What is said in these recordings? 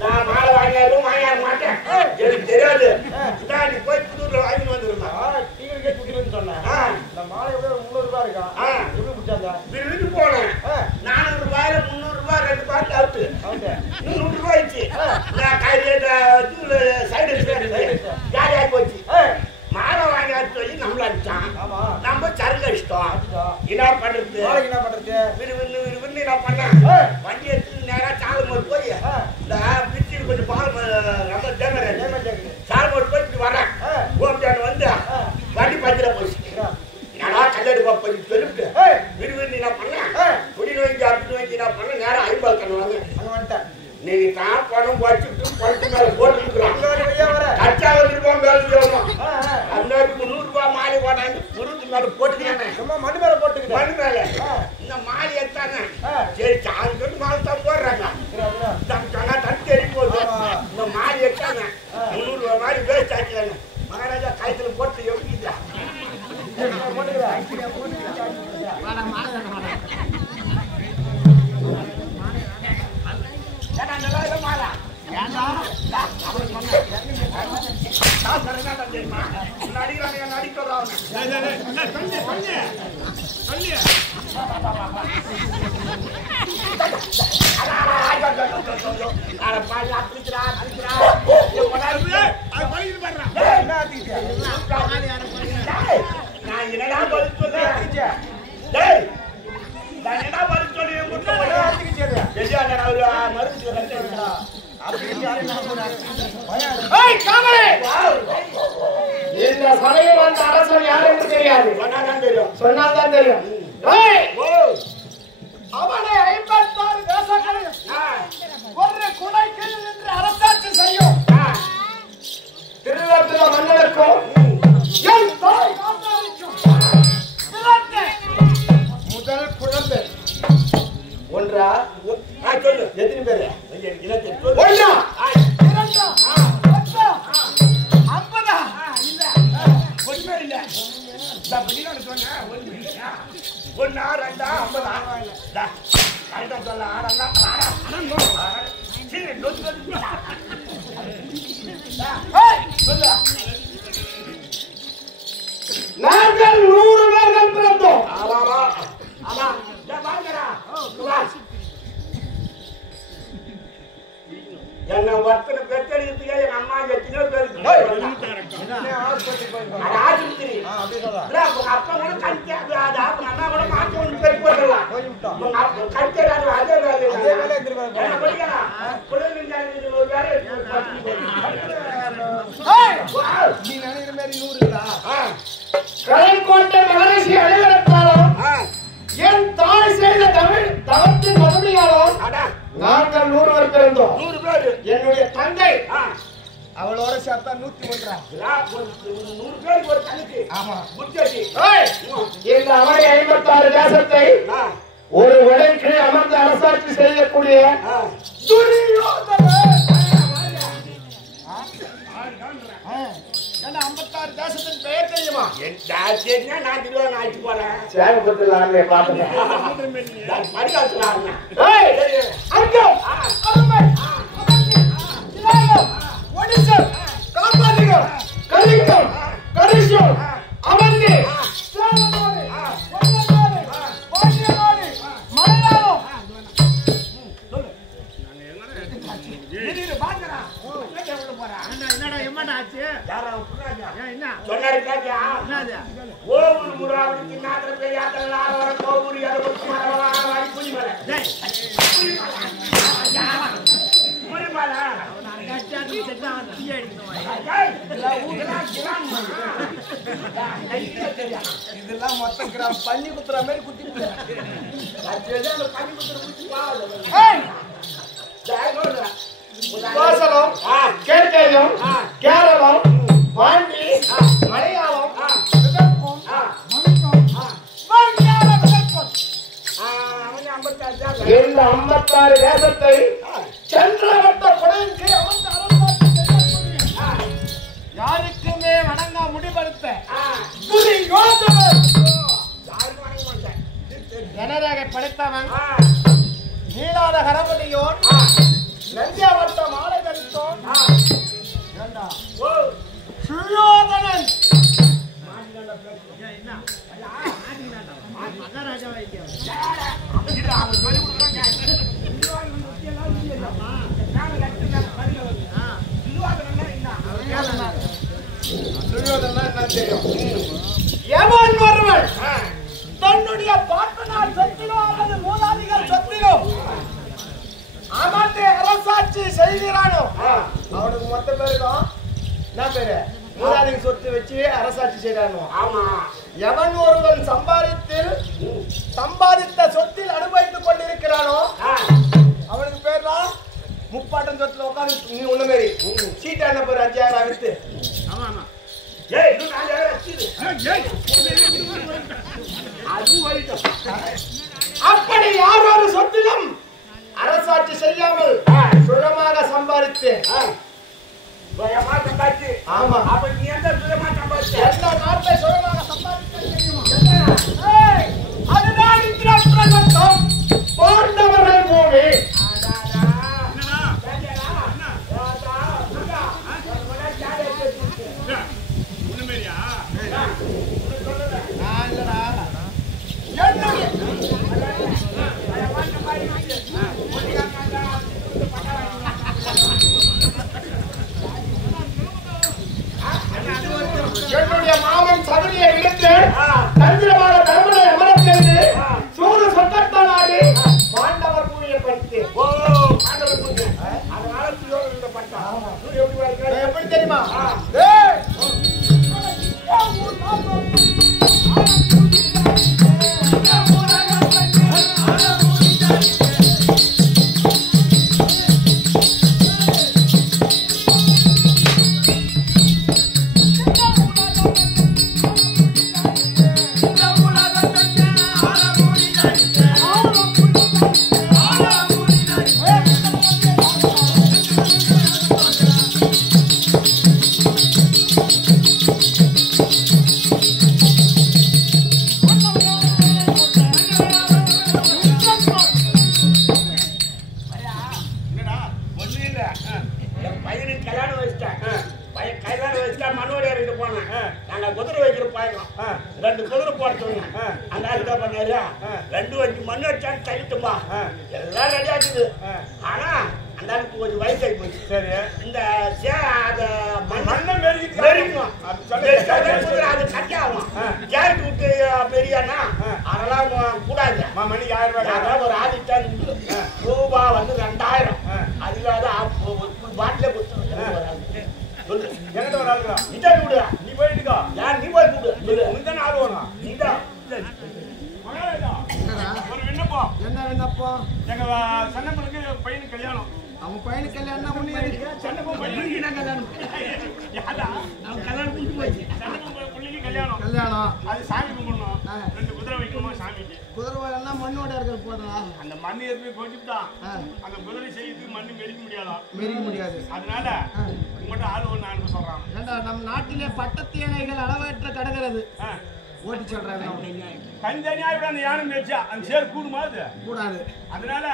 நான் மாலை வாங்கினாலும் வாங்க மாட்டேன். எனக்கு தெரியாது. நீ போய் புதூர்ல வாங்கி வந்துருந்தேன் சொன்னேன். இந்த மாலை 300 ரூபாய் இருக்கா? எப்படி பிடிச்சாங்க? வீட்டுக்கு போனேன். 400 ரூபாயில 300 ரூபாய் 2 பாட்டு அவுட்டு. 100 ரூபாய் ஆயிடுச்சு. நான் கையில சைடு ஜாலியாக போச்சு. மாலை வாங்கி சொல்லி நம்மள அடிச்சான். நம்ம சருங்க இஷ்டம். என்ன பண்றது? விரும்பி என்ன பண்ணேன்? வண்டி எடுத்து நேரா சாலமோடு போய் இந்த பிரிச்சு கொஞ்சம் பால் நம்ம சாலமோடு போய் இப்படி வரேன். கோபியான் வந்து வண்டி பத்திர போச்சு. என்னடா கல்லடி போய் சொல்லிவிட்டு விரும்பி என்ன பண்ணேன்? குடி நோய்க்கு அப்படி நோய்க்கு என்ன பண்ண நேரம் 50 கண்ணு வாங்க. நீங்க தான் பணம் வச்சுட்டு பழுத்து மேல போட்டுருக்குறான். கச்சா வந்துருப்போம் மேல சொல்லணும். அந்த 300 ரூபாய் மாலை போட்டாங்க. முருகு மேல போட்டுக்கிறேன். மணி மேல போட்டுக்கிட்டேன். மணி மேல இந்த மாலை எடுத்தாங்க. சரி சாங்க மாலை தான் போடுறாங்க. சொன்னா தண்ணி தெரிய போகுது. இந்த மாலை எடுத்தாங்க. 300 ரூபாய் மாலை வேஸ்ட் ஆக்கிறாங்க. மகாராஜா கழுத்துல போட்டு எவ்வளோ இந்த சமயம் வந்த அரசன் யாருக்கு தெரியாது. சொன்னால்தான் தெரியும். அவனை 56 தேசங்களில் ஒரு குடைக்கு நின்று அரசாட்சி செய்யும் திருநத்தில மன்னனுக்கும் என் தாய் காந்தாரிக்கும் முதல் குழந்தை ஒன்றா சொல்லு. எத்தனை பேரு? ஒன்றா 50 ஒண்ணுமே இல்ல. ஒன்னா 2 50 சொல்ல நாங்கள் 100 பேர்கள் பிறந்தோம். என்ன ஒருத்தனை பெற்றெடுக்கிறதுக்கு எங்க அம்மா எத்தனையோ பேருக்கு ஆஸ்பத்திரி அப்பா கூட கணிக்காது. அம்மா கூட மாற்றி ஒன்று பெருக்கி போடலாம். கணிக்கிறாங்க. அதே வேலை என்ன படிக்கலாம். நீ நினைக்கிற மாதிரி 100 கலைக்கோட்டை மகரிஷி அலுவலகத்தாலும் என் தாய் செய்த தமிழ் தவத்தின் மறுபடியாலும் நாங்கள் 100 பேர் பிறந்தோம். 100 பேர். என்னுடைய தந்தை அவளோட சேர்த்தா 101. 100 பேருக்கு ஒரு தங்கச்சி. ஆமா புத்தேசி. இந்த அவரை 56 தேசத்தை ஒரு வடக்கு அமர்ந்து அரசாட்சி செய்யக்கூடிய துரியோதனன் 56 தேசத்தின் பெயர் தெரியுமா? நான் திருவாரூர் ஆட்சி போறேன். சேகப்பத்தில் ஆடுறே பாத்துட்டேன். படிக்காத்துல ஆடுறேன். ஒடிசம் காப்பாளிகம் கலிங்கம் கரிசம் அமர்ந்து இதெல்லாம் மொத்தம் பள்ளி குத்துற மாதிரி குத்தி கேரளம் கேரளம் பாண்டி மலையாளம் இந்த 56 தேசத்தை சந்திரவட்ட படையின் கீழ் அமர்ந்து யாருக்குமே வணங்காம முடிப்படுத்த துரியோதனன் எனரகை படைத்தவன் நீலாத கரபதியோன் நந்தியாவட்ட மாலை தரித்தோன் சுயோதனன் எவன் ஒருவன் தன்னுடைய பாட்டனார் சொத்திலோ அல்லது மூதாதிகள் சொத்திலோ அமர்ந்து அரசாட்சி செய்கிறானோ அவனுக்கு மொத்த பேருக்கும் என்ன பேரு மூதாதிகள் சொத்து வச்சு அரசாட்சி செய்யறானோ. ஆமா. எவன் ஒருவன் சம்பாதித்த சொத்தில் அனுபவித்துக் கொண்டிருக்கிறானோ அவனுக்கு பேர் தான் முப்பாட்டம் சொத்துல உட்காந்து நீ ஒண்ணு மாரி சீட்டா என்ன பேர் 5000 வித்து. ஆமா ஆமா. அப்படி யார் ஒரு சொத்திலும் அரசாட்சி செய்யாமல் சுயமாக சம்பாதித்தேன். ஆமா. அப்ப நீ எந்த சுயமா சம்பாதிச்ச? எந்த நாட்டை சுயமாக சம்பாதித்தேன் அதுதான் இந்திரபிரதம் பாண்டவர்கள் பூமி. என்னுடைய மாமன் சகுனியை இழுத்து தந்திரமான தர்மனை அமரச் செய்து சூடு சொத்தத்தான் ஆடி பாண்டவர் பூமியை பறித்து. பாண்டவர் பூமி அதனால இந்த பட்டா எப்படி தெரியுமா? நம் நாட்டிலே பட்டத்து யானைகள் அளவற்ற கடக்கிறது ஓட்டி சொல்றாங்க. கூடாது. அதனால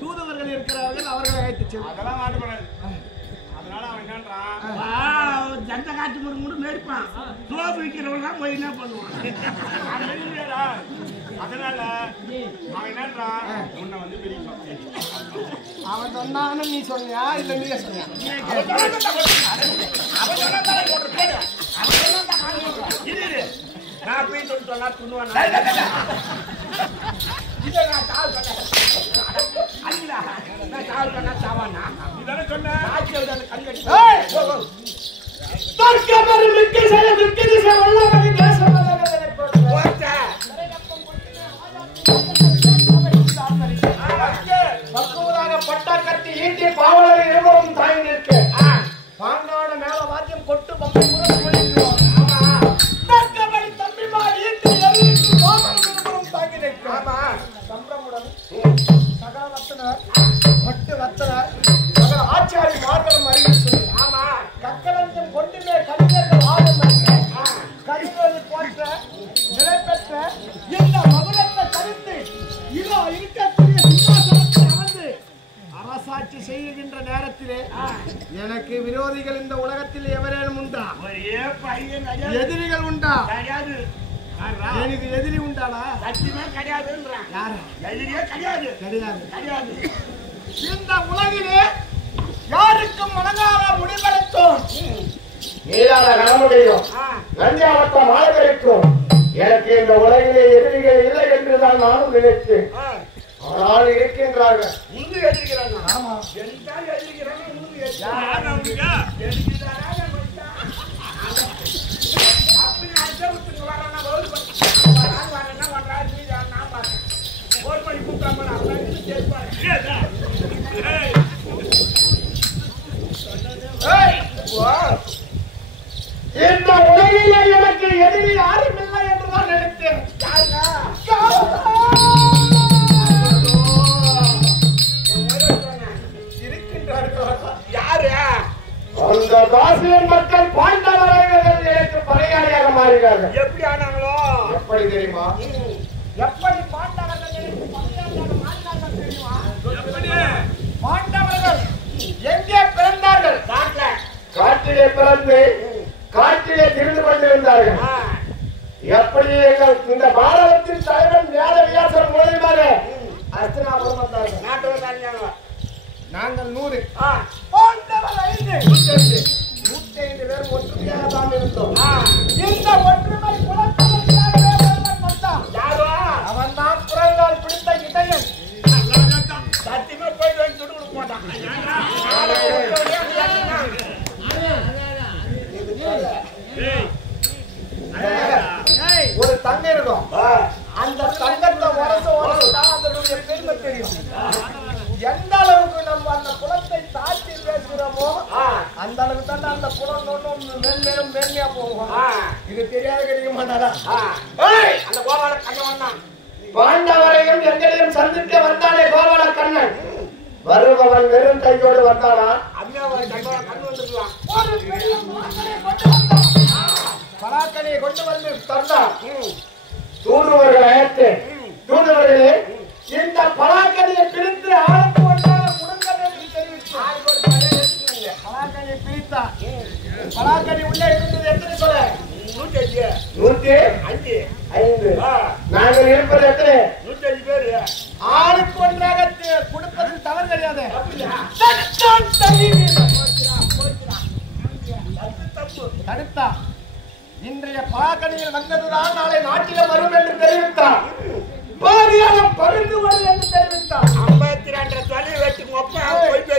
தூதுவர்கள் இருக்கிறார்கள் அவர்களை அழைத்து அதெல்லாம் ஆட்டுப்படாது. அதனால அவன் என்னன்றான் ஜந்த காட்சி முறை மேடிப்பான் சோப்பு விற்கிறவங்க போய் என்ன பண்ணுவான். அதனால அவன் என்னன்றான் உன்னை வந்து பெரிய அவன் சொன்னான்னு நீ சொன்னியா இல்ல நீங்க சொன்னியா? நான் போய் சொன்னா துண்ணுவான். பட்டா கட்டி ஈட்டி பாவலரை இருவரும் தாங்கி நிற்க பாங்கான மேல வாத்தியம் கொட்டு பம்பை தம்பிமா ஈட்டி இருவரும் தாங்கி நிற்க சம்பிரமுடன் சகல வத்தனர் பட்டு வத்தனர் சகல ஆச்சாரி மார்களும் அறிவித்து கக்கலஞ்சம் கொண்டுமே எனக்கு விரோதிகள் இந்த உலகத்தில் எவரேனும் உண்டா? ஒரே பையன் எதிரிகள் உண்டா? கிடையாது. எனக்கு எதிரி உண்டாடா? சத்தியமா கிடையாதுன்றான். யாரு? எதிரியே கிடையாது. கிடையாது. கிடையாது. இந்த உலகிலே யாருக்கும் மனதார முடிவெடுத்தோம் நீராட நலமுடையும் நஞ்சாவட்ட மாணவருக்கும் எனக்கு இந்த உலகிலே எதிரிகள் இல்லை என்றுதான் நானும் நினைத்தேன். ஆனால் இருக்கின்றார்கள். இங்கு எதிர்க்கிறாங்க. ஆமா. எல்லாம் எதிர்க்கிறாங்க. இங்கு அப்படி நான் விட்டுட்டு வரேன்னா வரேன்னா பண்றாரு நான் பாருங்க போன் பண்ணி கூப்பிடாம அப்படின்னு கேட்பாரு. இந்த உலகிலே எனக்கு எதிரி யாரும் இல்லை என்றுதான் நினைத்தேன். யாரு? அந்த தாசியன் மக்கள் பாண்டவர்கள் எனக்கு பகையாளியாக மாறினார்கள். எப்படி ஆனாங்களோ? எப்படி தெரியுமா? எப்படி பாண்டவர்கள் எனக்கு பகையாளியாக மாறினார்கள் தெரியுமா? பாண்டவர்கள் எங்கே பிறந்தார்கள்? காட்டிலே பிறந்து காட்டிலே திரிந்து கொண்டிருந்தார்கள். எப்படி இந்த பாரதத்தின் தலைவன் வேத வியாசர் மூலமாக அர்ச்சனாபுரம் வந்தார்கள். நாட்டு நாங்கள் 100 105 பேர் ஒற்றுமையாக தான் இருந்தோம். இந்த ஒற்றுமை அவன் தான் புறங்கால் பிடித்த இடையன். சத்தியமா போயிட்டு வந்து சுட்டு கொடுக்க மாட்டான். ஒரு தங்கம் இருக்கும். அந்த தங்கத்தை உரசதான் அதனுடைய பெருமை தெரியும். எந்த அளவுக்கு நம்ம அந்த குலத்தை தாழ்த்தி பேசுகிறோமோ அந்த அளவுக்கு தான் அந்த குலம் மேலும் மேன்மையா போகும். இது தெரியாத கிடைக்க மாட்டாரா? அந்த கோபால கண்ணன் தான் பாண்டவரையும் எங்களையும் சந்திக்க வந்தானே கோபால கண்ணன். வருபவன் வெறும் கையோடு வந்தானா? அம்மாவை கண்ணு வந்துருக்கலாம். ஒரு பெரிய பலாக்கனியை கொண்டு வந்து தந்தார். தூண்டுவர்கள் அழைத்து தூண்டுவர்களே இந்த பலாக்கனியை பிரித்து ஆளுக்கு ஒன்றாக குடுங்கள் என்று தெரிவித்தார். பலாக்கனியை பிரித்தார். பலாக்கனி உள்ளே இருந்தது எத்தனை சொல்ல? 105. நாங்கள் இருப்பது எத்தனை? 105 பேரு. ஆளுக்கு ஒன்றாக கொடுப்பதில் தவறு கிடையாது. தடுத்தா இன்றைய பலாக்கனியில் வந்ததுதான் நாளை நாட்டில் வரும் என்று தெரிவித்தார். பருந்து வரும் என்று தெரிவித்தார். 52 சொல்லி வெட்டு மொப்பா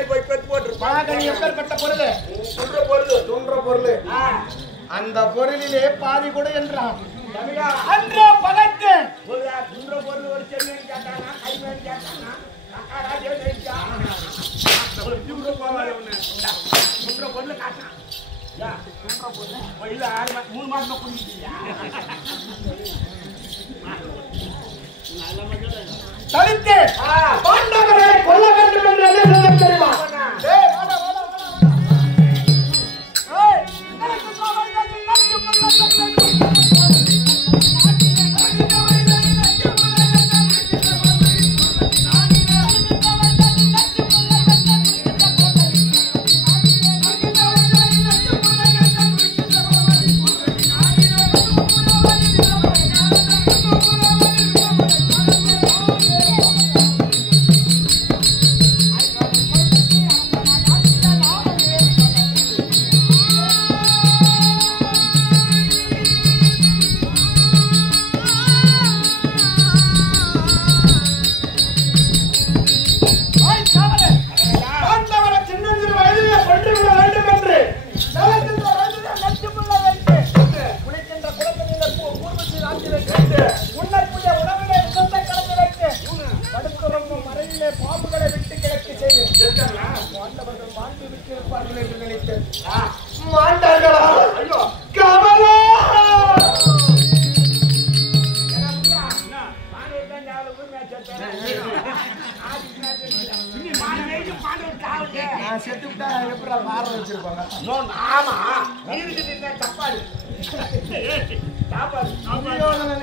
போய் பெத்து போட்டு பலாக்கனி எப்பேற்பட்ட பொருள்? துன்ற பொருள். அந்த பொருளிலே பாதி கூட என்றான். அன்றோ பலத்து துன்ற பொருள் ஒரு சென்னை கேட்டானா கை மேல் கேட்டானா துன்ற பொருள் காட்டான். இல்ல 3 மாசம் குடிச்சிட்டியா? தடுத்து பாண்டவர்களை கொல்ல வேண்டும் என்று என்ன சொல்ல தெரியுமா?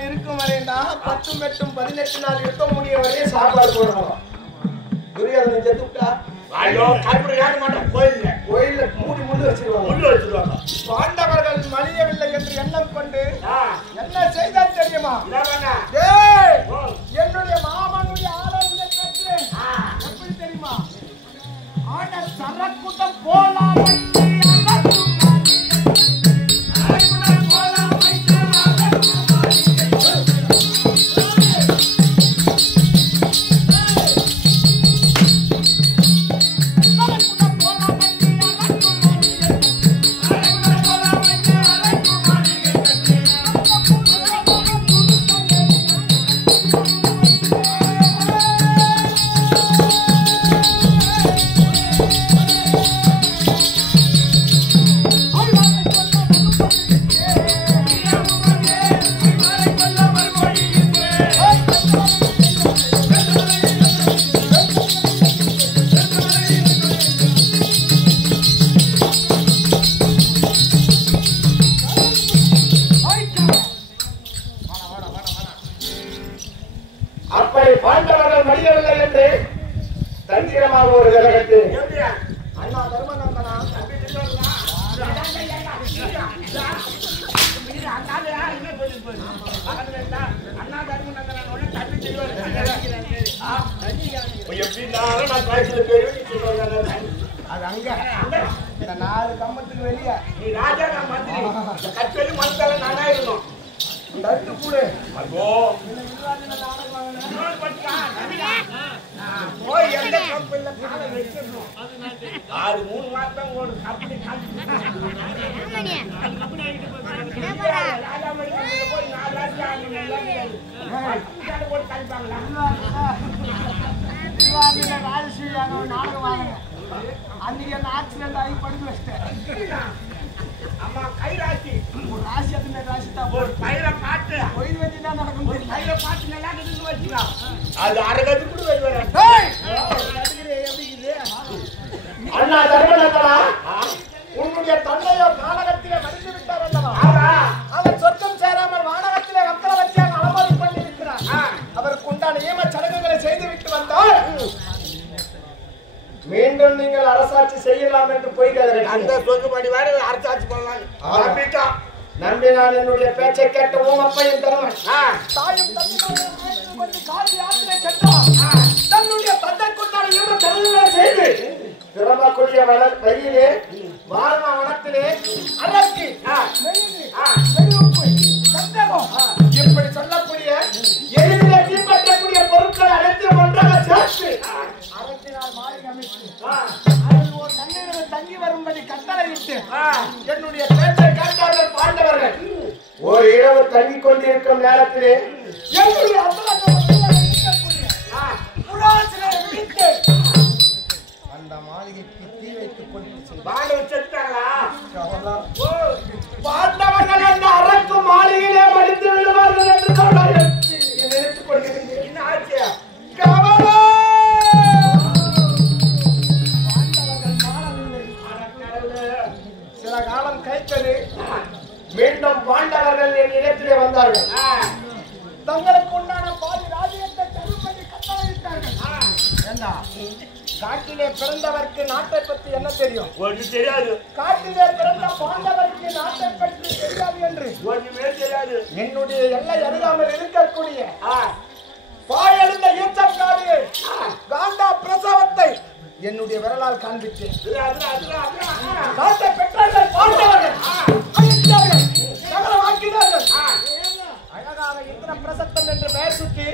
இருக்கும் வரையா 10 மற்றும் 18 நாள் இருக்க முடிய வரையே சாப்பாடு போடணும். துரியோதனன் செத்துட்டா ஐயோ கருப்பு ஏக மாட்டோம் கோயில்ல கோயில்ல மூடி முள்ளு வச்சிருவாங்க. பாண்டவர்கள் மலியவில்லை என்று எண்ணம் கொண்டு என்ன செய்தால் தெரியுமா? என்னுடைய மாமனுடைய ஆலோசனை பெற்று எப்படி தெரியுமா? ஆட சரக்குட்டம் போலாம் ஒரு கழகத்தில் அண்ணா தர்மநந்தனா அது அங்க இந்த 4 கம்பத்துக்கு வெளியே நீ ராஜா நான் மந்திரி கச்சேரி மனசால நானா இருக்கணும் நட்டு கூடு அப்போ போய் எந்த கம்பெனில காலை வெச்சிரணும் அது 3 மாசம் ஒரு கம்பெனி ராஜா மணி போய் 4 ராஜா போய் கழிப்பாங்களா ராஜஸ்ரீயாக நாடகம் வாங்க அன்னைக்கு என்ன ஆக்சிடென்ட் ஆகி படுத்து வச்சிட்டேன் அம்மா கை ராசி ஒரு ராசி அதுல ராசி தான் ஒரு பயிர பாட்டு கோயில் வச்சு தான் நடக்கும் ஒரு பயிர பாட்டு நல்லா நின்னு வச்சுக்கலாம் அது அரகது கூட வருவாரு ஏய் எப்படி இது அண்ணா தர்மநந்தனா உன்னுடைய தந்தையோ கானகத்திலே மடிந்து விட்டார் அல்லவா அவர் சொர்க்கம் சேராமல் வானகத்திலே வக்கர வச்சு அலமாரி பண்ணி இருக்கிறார் அவருக்கு உண்டான நியம சடங்குகளை செய்து விட்டு வந்தால் மீண்டும் நீங்கள் அரசாட்சி செய்யலாம் என்று போய்கிறார்கள் அந்த சொத்துப்படி வேற அரசாட்சி பண்ணலாம் நம்பி நான் என்னுடைய பேச்சை கேட்ட ஓம் அப்பையும் தருவன் தாயும் தந்தையும் காசி யாத்திரை சென்றார் தன்னுடைய தந்தைக்குண்டான நியம சடங்குகளை செய்து திறமக்கூடிய வழியிலே வாரணா வனத்திலே அலக்கி இப்படி சொல்லக்கூடிய எளிதிலே தீப்பற்றக்கூடிய பொருட்களை அனைத்து ஒன்றாக சேர்த்து அரசினால் மாளிகை அமைத்து அதில் ஒரு தண்ணீரில் தங்கி வரும்படி கட்டளையிட்டு என்னுடைய பேச்சை கேட்டார்கள் பாண்டவர்கள் ஒரு இரவு தங்கிக் கொண்டிருக்கும் நேரத்திலே என்னுடைய அந்த மாளிகைக்கு தீ வைத்துக் கொண்டு பாண்டவர்கள் அந்த அரக்கு மாளிகையிலே மடித்து விடுவார்கள் என்று சொன்னார்கள் நினைத்துக் கொண்டிருந்தேன் என்ன ஆச்சு சில காலம் கைத்தது மீண்டும் பாண்டவர்கள் என் இடத்திலே வந்தார்கள் தங்களுக்கு உண்டான பாதி ராஜ்யத்தை தரும்படி கட்டளையிட்டார்கள் ஏண்டா காட்டிலே பிறந்தவருக்கு நாட்டை பற்றி என்ன தெரியும் ஒன்று தெரியாது காட்டிலே பிறந்த பாண்டவருக்கு நாட்டை பற்றி தெரியாது என்று ஒன்றுமே தெரியாது என்னுடைய எல்லை அருகாமல் இருக்கக்கூடிய பாயெழுந்த ஈச்சக்காடு காண்டா பிரசவத்தை என்னுடைய விரலால் காண்பித்தேன் நாட்டை பெற்றார்கள் பாண்டவர்கள் அழகாக இந்திர பிரசத்தம் என்று பெயர் சுற்றி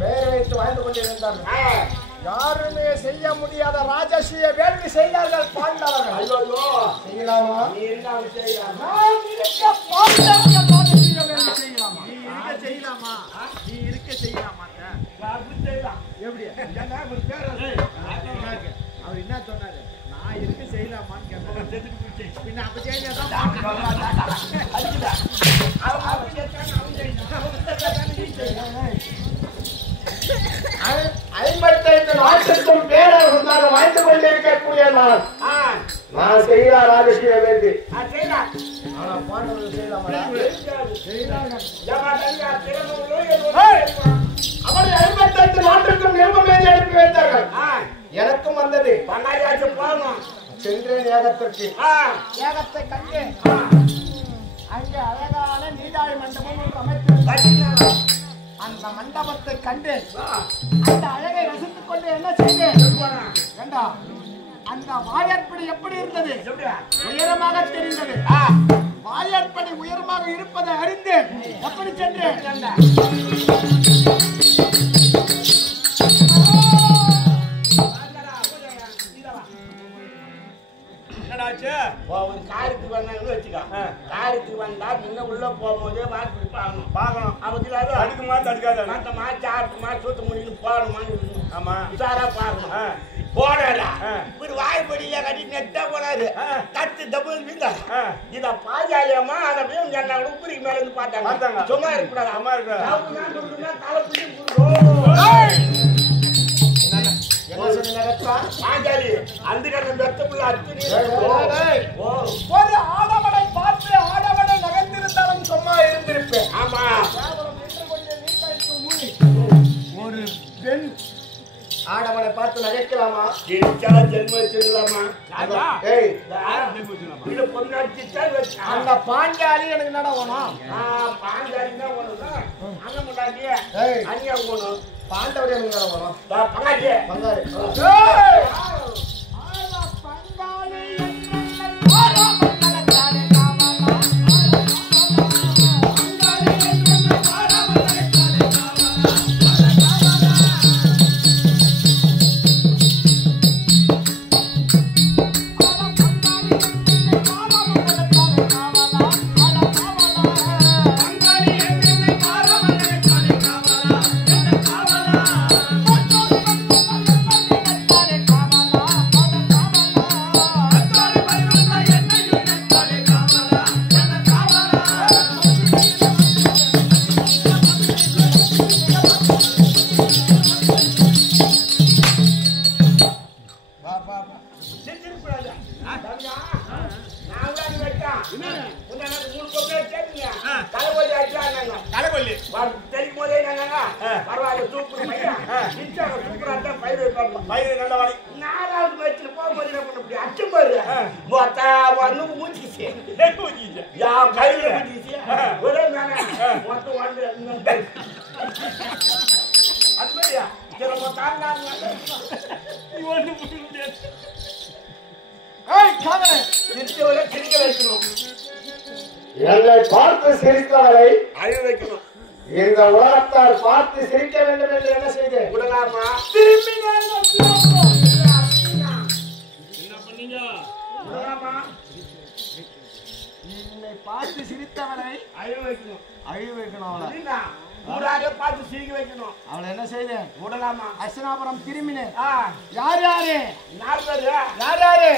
பெயர் வைத்து வாழ்ந்து கொண்டிருந்தார்கள் யாருமே செய்ய முடியாத ராஜஸ்ரீய வேள்வி செய்தார்கள் பாண்டவர்கள் செய்யலாமா செய்யலாமா நீ இருக்க செய்யலாமா எப்படி அவர் என்ன சொன்னாரு நான் இருக்க செய்யலாமான்னு கேட்பேன் பின்ன அப்ப ஐம்பத்தைந்து நாட்டுக்கும் பேரரசாக வாழ்ந்து கொண்டிருக்கக்கூடிய நான் செய்யலாம் ராஜஸ்ரீய வேண்டி ஆனா பாண்டவர்கள் அவரை 55 நாட்டுக்கும் நிர்மம் எழுதி அனுப்பி வைத்தார்கள் எனக்கும் வந்தது பண்ணாயாச்சும் போகணும் சென்றேன் ஏகத்திற்கு. ஏகத்தை கண்டேன். அங்கே அழகான நீடாழி மண்டபம் ஒன்று அமைத்திருந்தார். அந்த மண்டபத்தை கண்டேன். அந்த அழகை ரசித்துக் கொண்டு என்ன செய்தேன்? ஏண்டா, அந்த வாயற்படி எப்படி இருந்தது? உயரமாக தெரிந்தது. வாயற்படி உயரமாக இருப்பதை அறிந்தேன். எப்படி சென்றேன்? ஒரு காரியத்துக்கு வந்தாங்கன்னு வச்சுக்கோ. காரியத்துக்கு வந்தா முன்ன உள்ள போகும்போதே வாக்கு பார்க்கணும். அவங்க அடுக்குமா தடுக்காத மாட்டமா சாப்பிட்டுமா சூத்து முடியும் போகணுமான்னு இருக்கணும். ஆமா, உஷாரா பார்க்கணும். போடா இப்படி வாய்ப்படியில கட்டி நெட்டா போனாரு. தட்டு டபுள் வீந்தா இத பாஜாலியம்மா அதை போய் என்ன உப்புரிக்கு மேல இருந்து பார்த்தாங்க. சும்மா இருக்கக்கூடாது. அம்மா இருக்க தலை பிடிச்சி பாஞ்சாலி அந்த கண்ணன் வெத்தப்புள்ள ஒரு ஆடவனை பார்த்து ஆடவனை நகர்ந்திருந்தாலும் சும்மா இருந்திருப்பேன். ஆமா, ஒரு பெண் ஆடவனை பார்த்து நகைக்கலாமா? ஜென்மலாமா? அந்த பாஞ்சாலி எனக்கு நடக்கணும். பாஞ்சாலி தான் ஒண்ணுதான். அண்ணன் முன்னாடி அண்ணியா போகணும். பாண்டவர் எனக்கு நடக்கணும். பங்காளி பங்காளி என்னை பார்த்து சிரித்தவரை அழ வைக்கணும். இந்த உலகத்தார் பார்த்து சிரிக்க வேண்டும் என்று என்ன செய்தேன்? விடலாமா? என்னை பார்த்து சிரித்தவனை அழ வைக்கணும். அழி வைக்கணும். அவளை ஊராக பார்த்து சிரிக்க வைக்கணும். அவளை என்ன செய்தேன்? விடலாமா? அஸ்தினாபுரம் திரும்பினேன். யார் யாரு? யார் பேரு? யார் யாரு?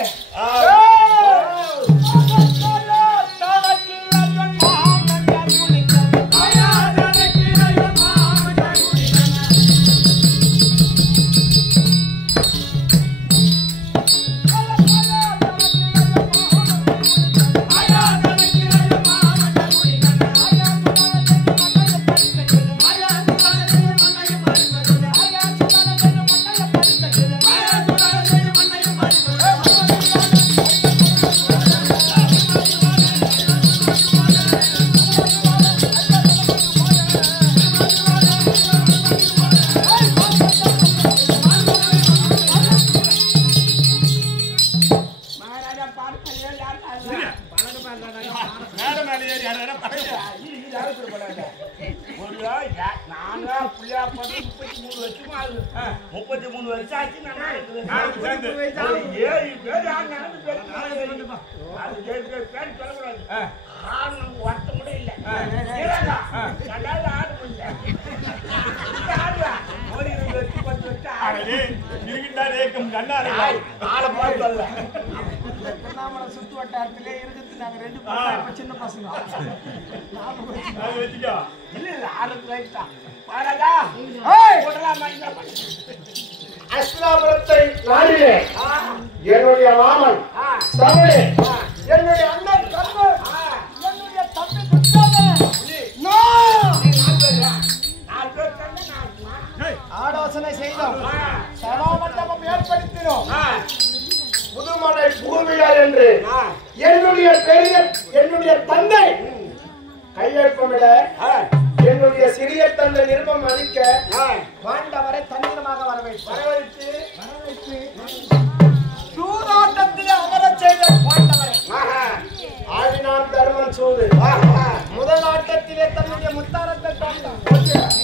சுத்து வட்டாரத்திலே இருக்குது. நாங்க ரெண்டு சின்ன பசங்க. அஸ்தினாபுரத்தை நாடினேன். என்னுடைய மாமன் தமிழே, என்னுடைய அண்ணன் கண்ணு, என்னுடைய தம்பி ஆலோசனை செய்தோம். சலோ மண்டபம் ஏற்படுத்தினோம். புதுமலை பூ கையெழுப்பமிட என்னுடைய சிறிய தந்தை நிருபம் அளிக்க பாண்டவரை தந்திரமாக வரவைத்து சூதாட்டத்திலே அமர செய்த பாண்டவரை ஆடினான் தர்மன் சூது. முதல் ஆட்டத்திலே தன்னுடைய முத்தாரத்தை தோற்றான்.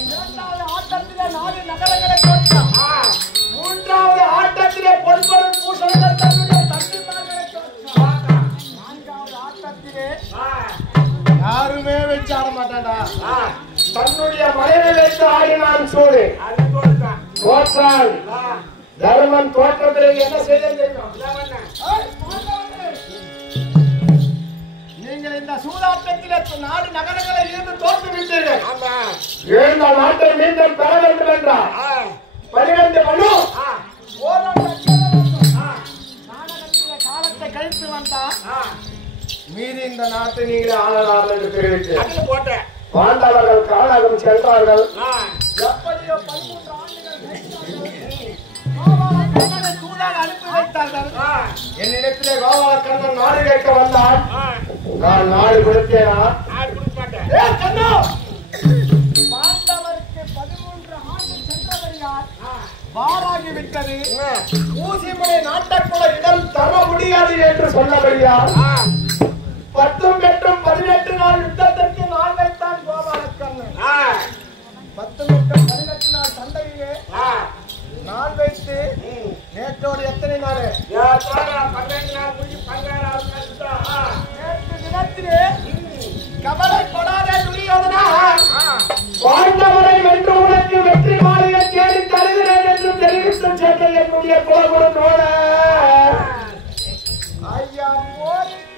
இரண்டாவது ஆட்டத்திலே 4 நகரங்களை தோற்றான். மூன்றாவது ஆட்டத்திலே பொன்பொருள் பூசணங்கள் தன்னுடைய தம்பிமார்களை தோற்றான். நான்காவது ஆட்டத்திலே யாருமே வச்சு ஆட மாட்டான்டா. தன்னுடைய மனைவி வைத்து ஆடினான் சூடு. தோற்றான். தர்மன் தோற்றத்திலே என்ன செய்ய தெரியும்? நீங்கள் இந்த சூதாட்டத்திலே 4 நகரங்களை இருந்து தோற்று விட்டீர்கள். எழுந்த நாட்டை மீண்டும் பெற வேண்டும் என்றார். 12 மனு நாடகத்திலே காலத்தை கழித்து வந்தார். மீறி இந்த நாட்டை நீங்களே ஆளலாம் என்று தெரிவித்து பாண்டவர்கள் கானகம் சென்றார்கள். எப்படியோ 13 ஆண்டுகள் சூழல் அனுப்பி வைத்தார்கள். என்னிடத்திலே கோபாலக்கண்ணன் நாடு கேட்க வந்தான். நான் நாடு கொடுத்தேனா? பாண்டவருக்கு 13 ஆண்டு சென்றவரையால் வாராகி விட்டது. ஊசிமுனை நாட்டக்குள்ள இடம் தர முடியாது என்று சொல்லபடியால் 10 மற்றும் 18 நாள் யுத்தத்திற்கு நாள் வைத்தான் கோபாலக்கண்ணன். 10 மற்றும் 18 நாள் சண்டையிலே நாள் வைத்து நேற்றோடு எத்தனை நாள்? 12 நாள் முடிஞ்சு 16 நாள். நேற்று தினத்திலே கவலைப்படாத துரியோதனா, பாண்டவரை வென்று உனக்கு வெற்றி மாலையை தேடி தருகிறேன் என்று தெரிவித்து சென்ற என்னுடைய குலகுருவோட ஐயா போருக்கு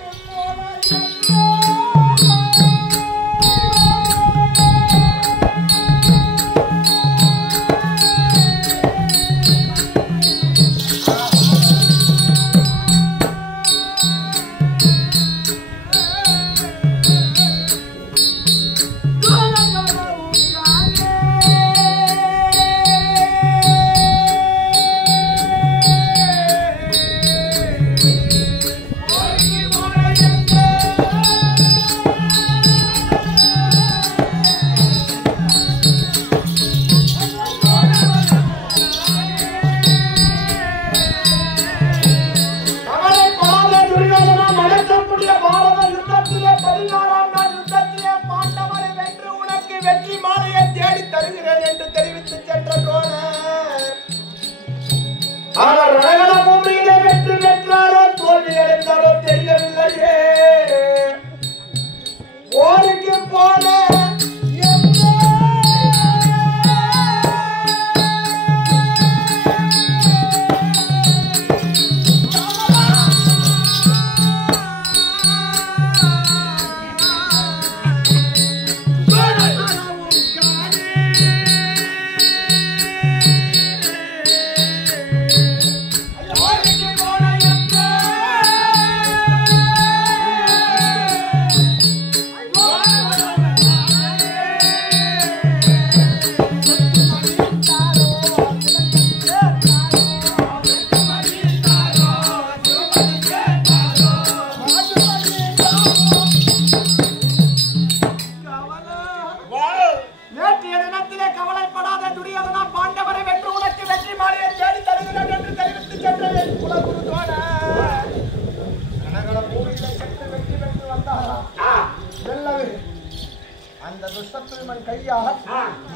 அந்த துஷ்டத்துமன் கையால்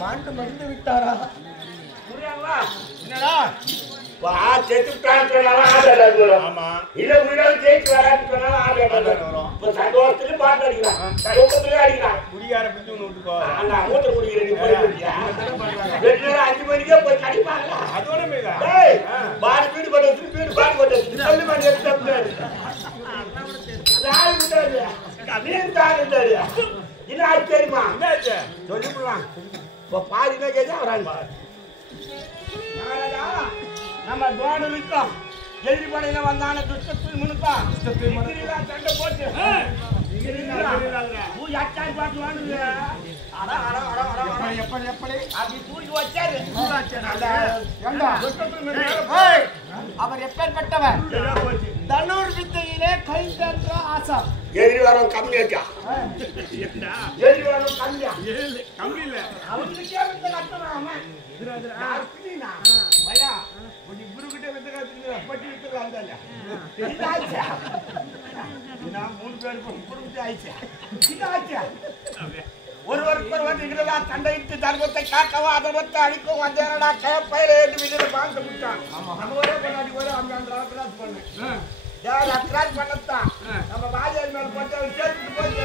மாண்டு மடிந்து விட்டாரா? என்னடா தெரியுமா சொல்லிவிடலாம். பாதினா கேட்டா வராங்க. நம்ம துவாடு இருக்கோம். எதிரி படையில வந்தான துஷ்டத்தில் முனுப்பா சண்டை போட்டு எப்படி அப்படி தூக்கி வச்சாரு. அவர் எப்பேற்பட்டவர்? சரியா போச்சு. தனுர் வித்தையிலே கை தேன்ற ஆசான். எதிரி வரம் கம்மியாச்சா? எதிரி வரம் கம்மியா? கம்மி இல்ல. அவனுக்கே வித்த கட்டணும். பையா கொஞ்சம் குருக்கிட்ட வித்த கட்டுங்க. பட்டி வித்த வந்தாங்க. இதாச்சா? நான் 3 பேருக்கு குடும்பத்தை ஆயிச்சா? இதாச்சா? ஒருவருக்கு வந்துகிறதா சண்டையிட்டு தர்மத்தை காக்கவா அதர்மத்தை அழிக்கும் வந்தேனடா கைப்பயில என்று விதில பாங்க விட்டான். நம்ம ஒரே கொண்டாடி ஒரே அங்க அக்ராஸ் பண்ணு. யார் அக்ராஸ் பண்ணத்தான் நம்ம வாஜாரி மேல போட்டு சேர்த்து போய்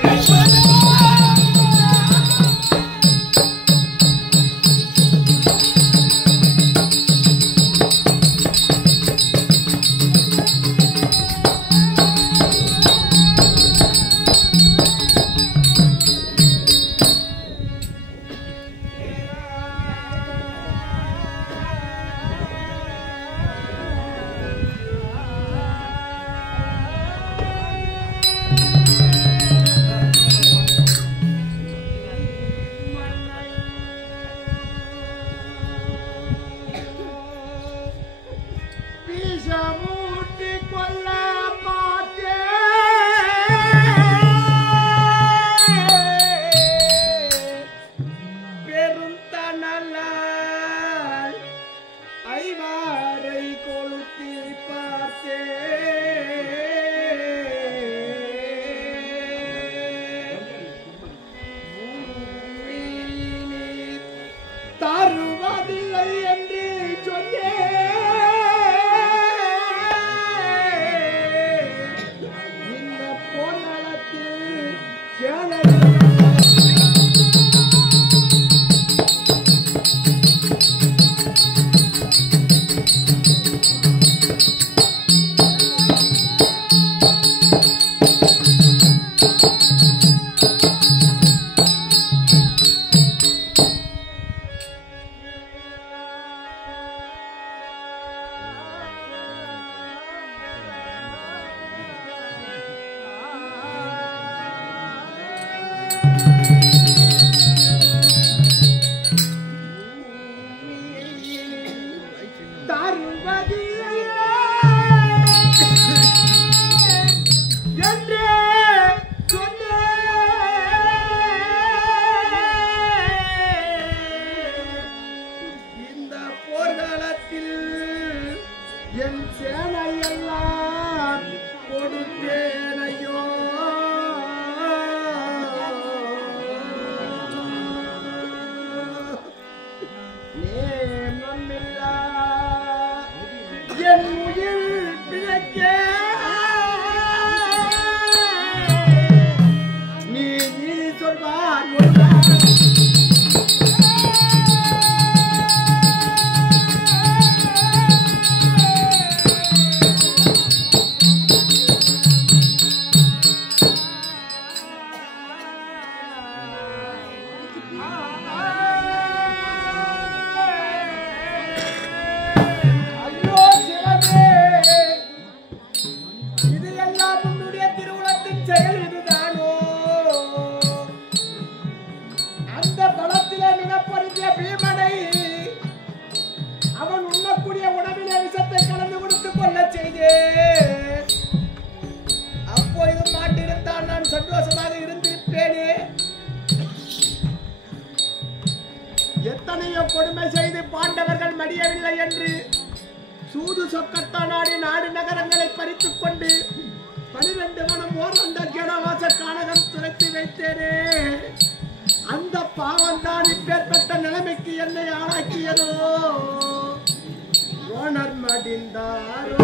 எத்தனையோ கொடுமை செய்து பாண்டவர்கள் மடியவில்லை என்று சூது சொக்கத்தானாடி நாடு நகரங்களை பறித்துக் கொண்டு 12 மனம் ஓர் கிணவாச கானகம் துரைத்து வைத்தேனே. அந்த பாவம் தான் இப்பேற்பட்ட நிலைமைக்கு என்னை ஆளாக்கியதோ. ஓனர் மடிந்தாரோ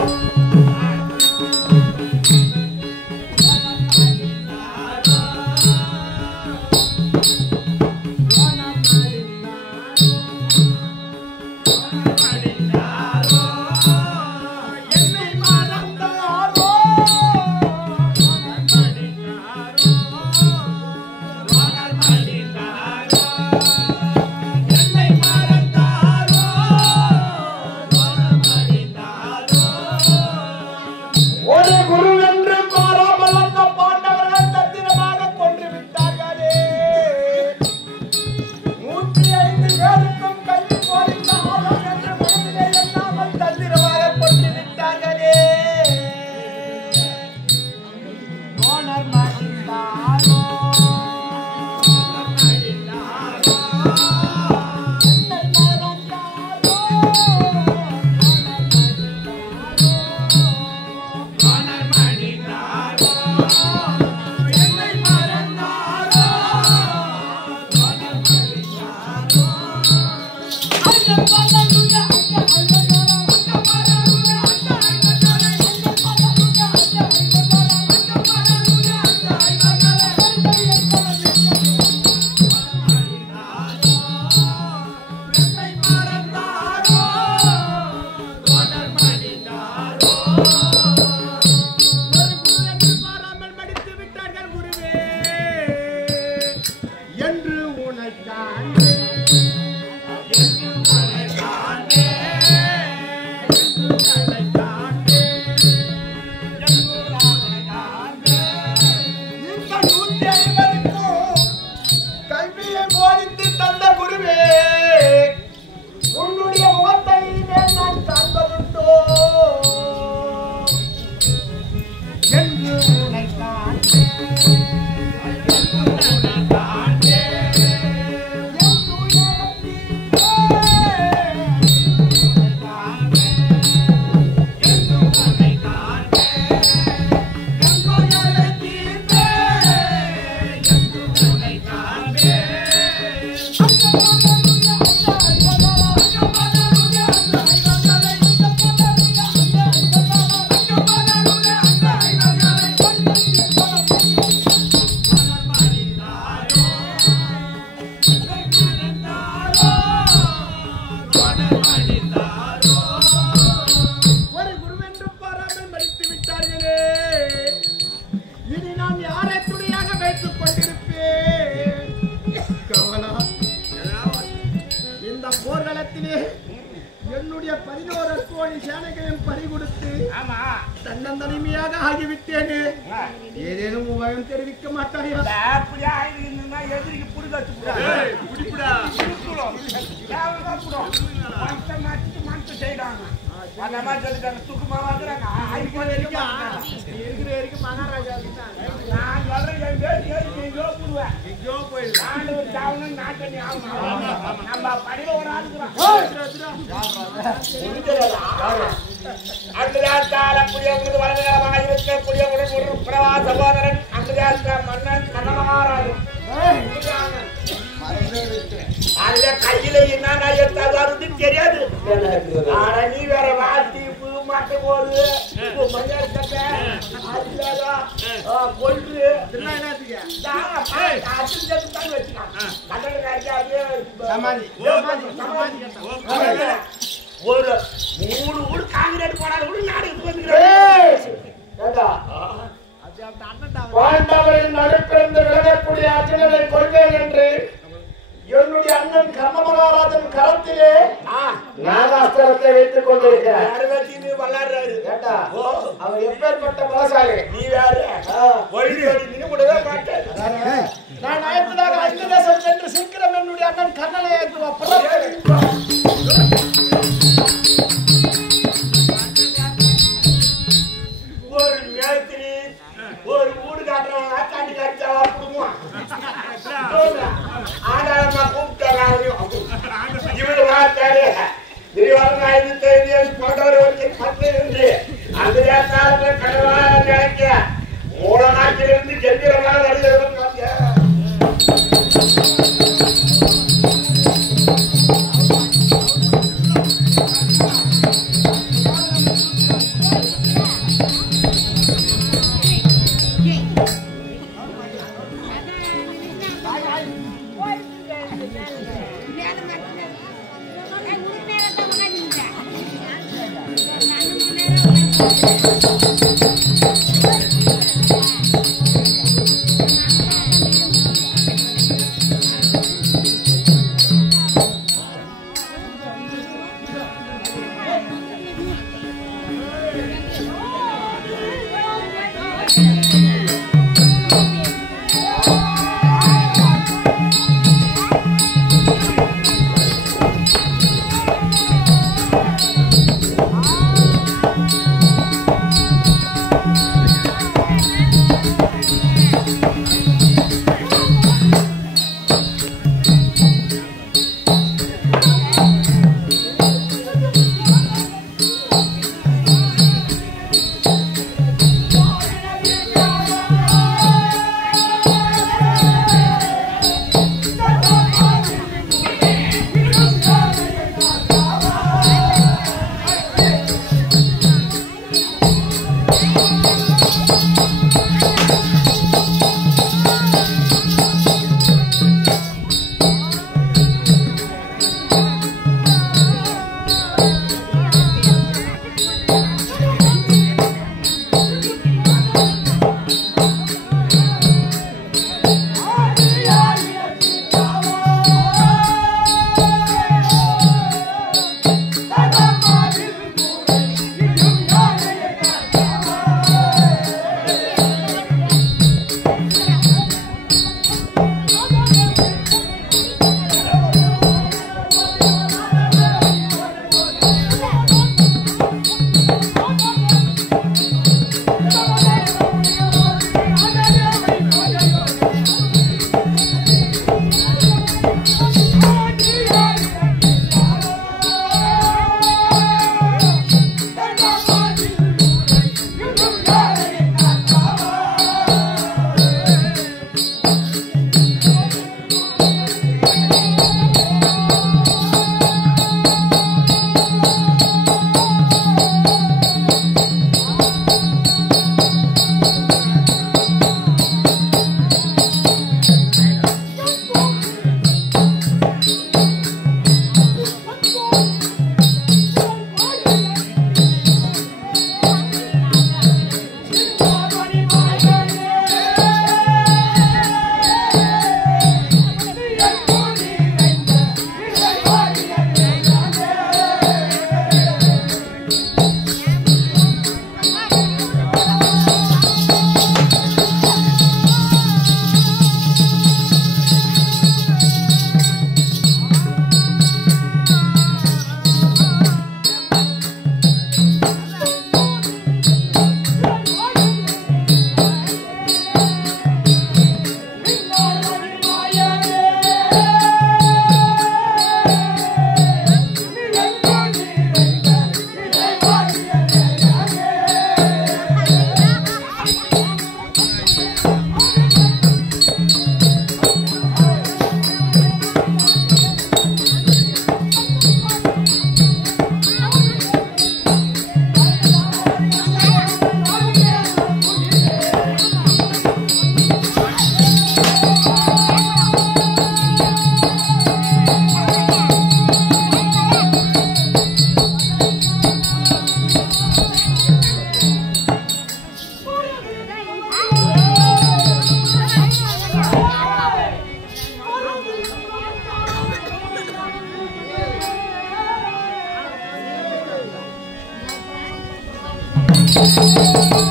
என்னுடைய 11 கோடி சேனைகளையும் பறிகொடுத்து ஆமா தன்னந்தனிமையாக ஆகிவிட்டேனே. ஏதேனும் உபயம் தெரிவிக்க மாட்டாயா? அப்படியே ஆயிருந்தா எதிரிக்கு புடிச்சு புடிப்புடா மனசு செய்யறாங்க. அந்த மாதிரி சொல்லிட்டாங்க. தூக்கமா வாங்குறாங்க. இருக்கிற வரைக்கும் மகாராஜா நான் சொல்றேன் எங்கேயோ போடுவேன். எங்கேயோ போயிடுவேன். ஒரு சாவணும் நாட்டணி ஆகணும். நம்ம படியில ஒரு ஆளுக்குறோம். அங்குதாத்தால் அப்படியே உங்களுக்கு வலதுகரமாக இருக்கக்கூடிய ஒரு பிரவா சகோதரன் அங்குதாத்த மன்னன் கண்ணமாராயும் அதுல கையில என்ன எடுத்தாலும் தெரியாது. ஆனா நீ வேற வாட்டி மாட்ட போது மஞ்சள் சட்டை கொண்டு ஒரு 3 ஊர் காங்கிரீட் போடாத கூட நாடு பாண்டவரின் நடுப்பிறந்து விலகக்கூடிய அர்ஜுனனை கொள்வேன் என்று என்னுடைய அண்ணன் கர்ணமகாராஜன் கரத்திலே நாகாஸ்திரத்தை வைத்துக் கொண்டிருக்கிறார். அவர் எப்பேற்பட்ட பலசாலி. நீ வேற கூடவே மாட்டேன். நான் ஆயத்ததாக அஞ்சு தேசம் சென்று சீக்கிரம் என்னுடைய அண்ணன் கர்ணனை ஒரு மேஸ்திரி ஒரு வீடு காட்டுறவங்க காட்டி காட்சாவா கொடுக்குவான். ஆதாரமா கூப்பிட்டாங்க. இவரு வார்த்தாரு அந்த கடவுளா நினைக்க மூல நாட்டிலிருந்து கெந்திரமாக வருகிறது. ஆ